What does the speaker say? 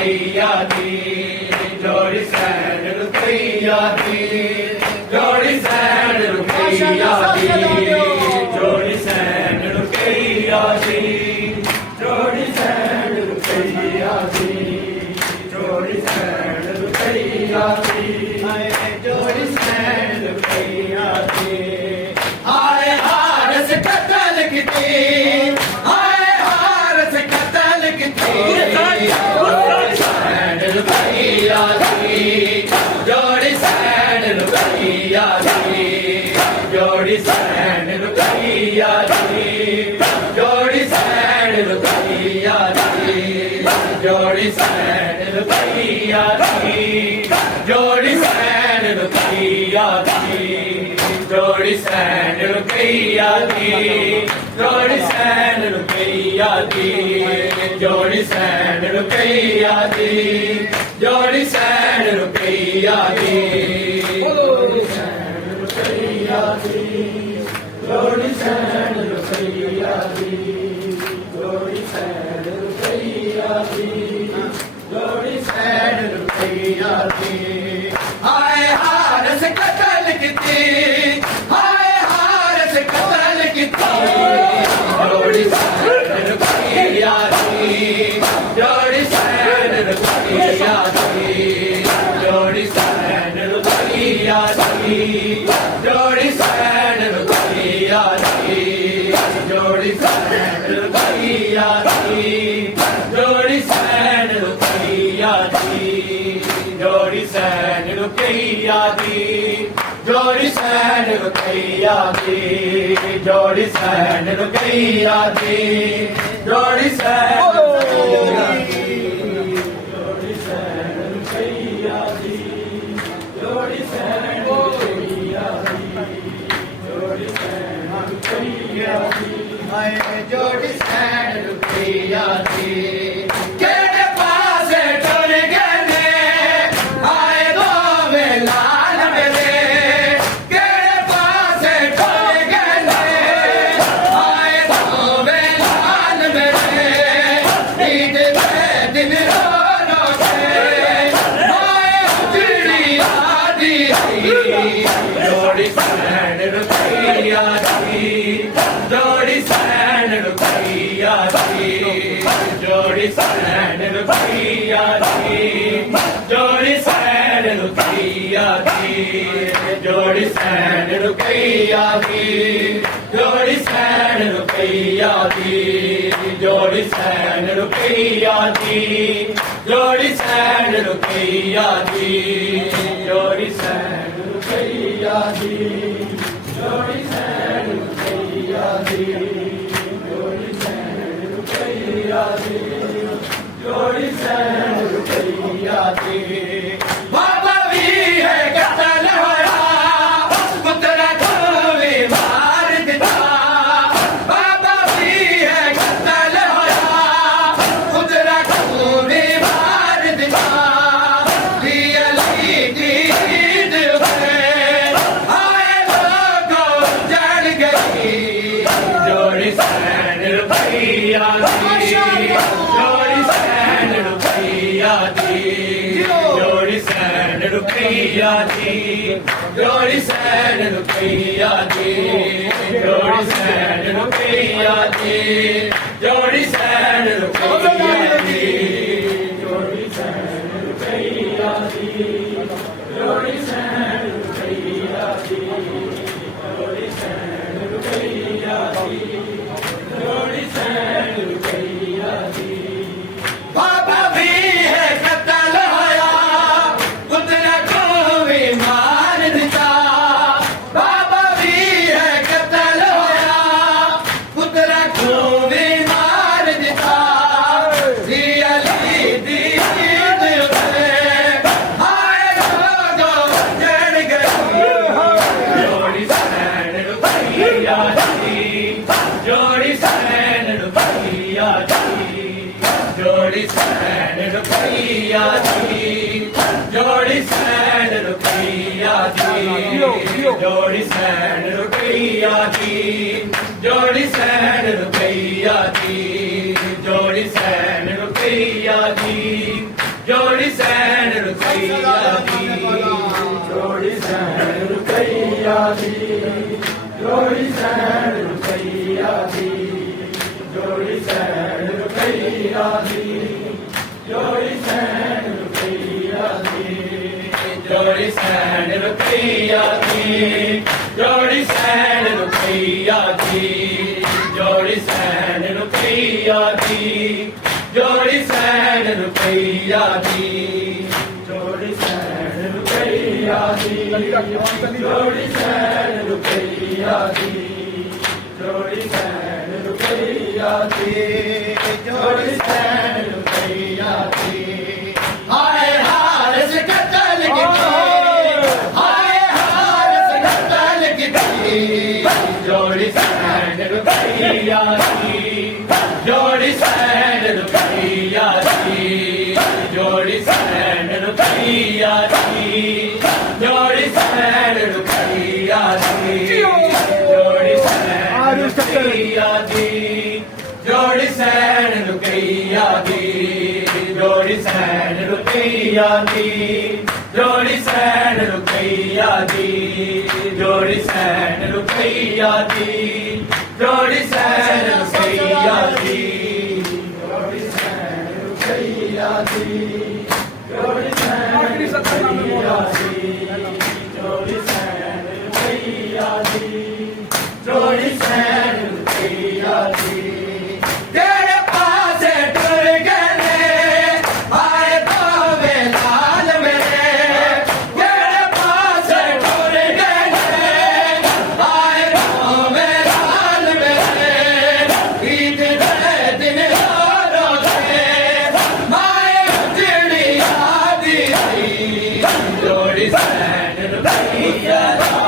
रुपया दी जोड़ी सैन रुपया दी जोड़ी सैन रुपया दी जोड़ी सैन रुपया दी जोड़ी सैन रुपया दी जोड़ी सैन रुपया दी जोड़ी सैन रुपया दी हाय हार से कतल किती हाय हार से कतल किती जोड़ी सैन रुपया दी जोड़ी सैन रुपया दी जोड़ी सैन रुपया दी जोड़ी सैन रुपया दी जोड़ी सैन रुपया दी जोड़ी सैन रुपया दी जोड़ी सैन रुपया दी जोड़ी सैन रुपया दी जोड़ी सैन रुपया दी जोड़ी सैन रुपया दी जोड़ी सैन रुपया दी जोड़ी सैन रुपया दी जोड़ी सैन रुपया दी जोड़ी सैन रुपया दी हाय हार से कतल किती हाय हार से कतल किती जोड़ी सैन रुपया दी जोड़ी सैन रुपया दी जोड़ी सैन रुपया दी जोड़ी सैन रुपया दी जोड़ी सैन रुपया दी जोड़ी सैन रुपया दी जोड़ी सैन रुपया दी जोड़ी सैन रुपया दी जोड़ी सैन रुपया दी जोड़ी सैन रुपया दी जोड़ी सैन रुपया दी जोड़ी सैन रुपया दी जोड़ी सैन रुपया दी जोड़ी सैन रुपया दी केड़े पासे टुर गए आए दोवे लाल मेरे केड़े पासे टुर गए आए दोवे लाल मेरे ईद पे दिन रो रो के आए उजड़ी आदि जोड़ी सैन रुपया दी जोड़ी सैन रुपया दी जोड़ी सैन रुपया दी जोड़ी सैन रुपया दी जोड़ी सैन रुपया दी जोड़ी सैन रुपया दी जोड़ी सैन रुपया दी जोड़ी सैन रुपया दी जोड़ी सैन रुपया दी जोड़ी सैन रुपया दी जोड़ी सैन रुपया दी जोड़ी सैन रुपया दी बाबा भी है कतल होया पुत्र को भी मार दिता बाबा भी है कतल होया पुत्र को भी मार दिता अली की ईद पे आए लोगों जड़ गई जोड़ी सैन रुपया दी जोड़ी सैन रुपया दी जोड़ी सैन रुपया दी जोड़ी सैन रुपया दी जोड़ी सैन रुपया दी जोड़ी सैन रुपया दी जोड़ी सैन रुपया दी जोड़ी सैन रुपया दी जोड़ी सैन रुपया दी जोड़ी सैन रुपया दी बाबा भी है कतल होया पुत्र को भी मार दिता बाबा भी है कतल होया पुत्र को भी मार दिता अली दी ईद पे आए लोगों जड़ गई जोड़ी सैन रुपया दी जोड़ी सैन रुपया दी जोड़ी सैन रुपया दी जोड़ी सैन रुपया दी जोड़ी सैन रुपया दी जोड़ी सैन रुपया दी जोड़ी सैन रुपया दी जोड़ी सैन रुपैया दी जोड़ी सैन रुपैया दी जोड़ी सैन रुपैया दी जोड़ी सैन रुपैया दी जोड़ी सैन रुपैया दी जोड़ी सैन रुपैया दी जोड़ी सैन रुपैया दी जोड़ी सैन रुपैया दी जोड़ी सैन रुपैया दी जोड़ी सैन रुपैया दी जोड़ी सैन रुपैया दी जोड़ी सैन रुपैया दी जोड़ी सैन रुपैया दी हाय हार से कतल की हाय हार से कतल की जोड़ी सैन रुपैया दी जोड़ी सैन रुपैया दी जोड़ी सैन रुपैया दी जोड़ी सैन रुपैया दी जोड़ी सैन रुपैया दी जोड़ी सैन रुपैया दी जोड़ी सैन रुपैया दी जोड़ी सैन रुपैया दी जोड़ी सैन रुपैया दी जोड़ी सैन रुपैया दी जोड़ी सैन रुपैया दी जोड़ी सैन रुपैया दी जोड़ी सैन रुपैया दी जोड़ी सैन रुपैया दी तेरे पासे टुर गए आए बावे लाल मेरे तेरे पासे टुर गए आए बावे लाल मेरे ईद दे दिन रो दे माए चिड़ी आदि जोड़ी सैन रुपैया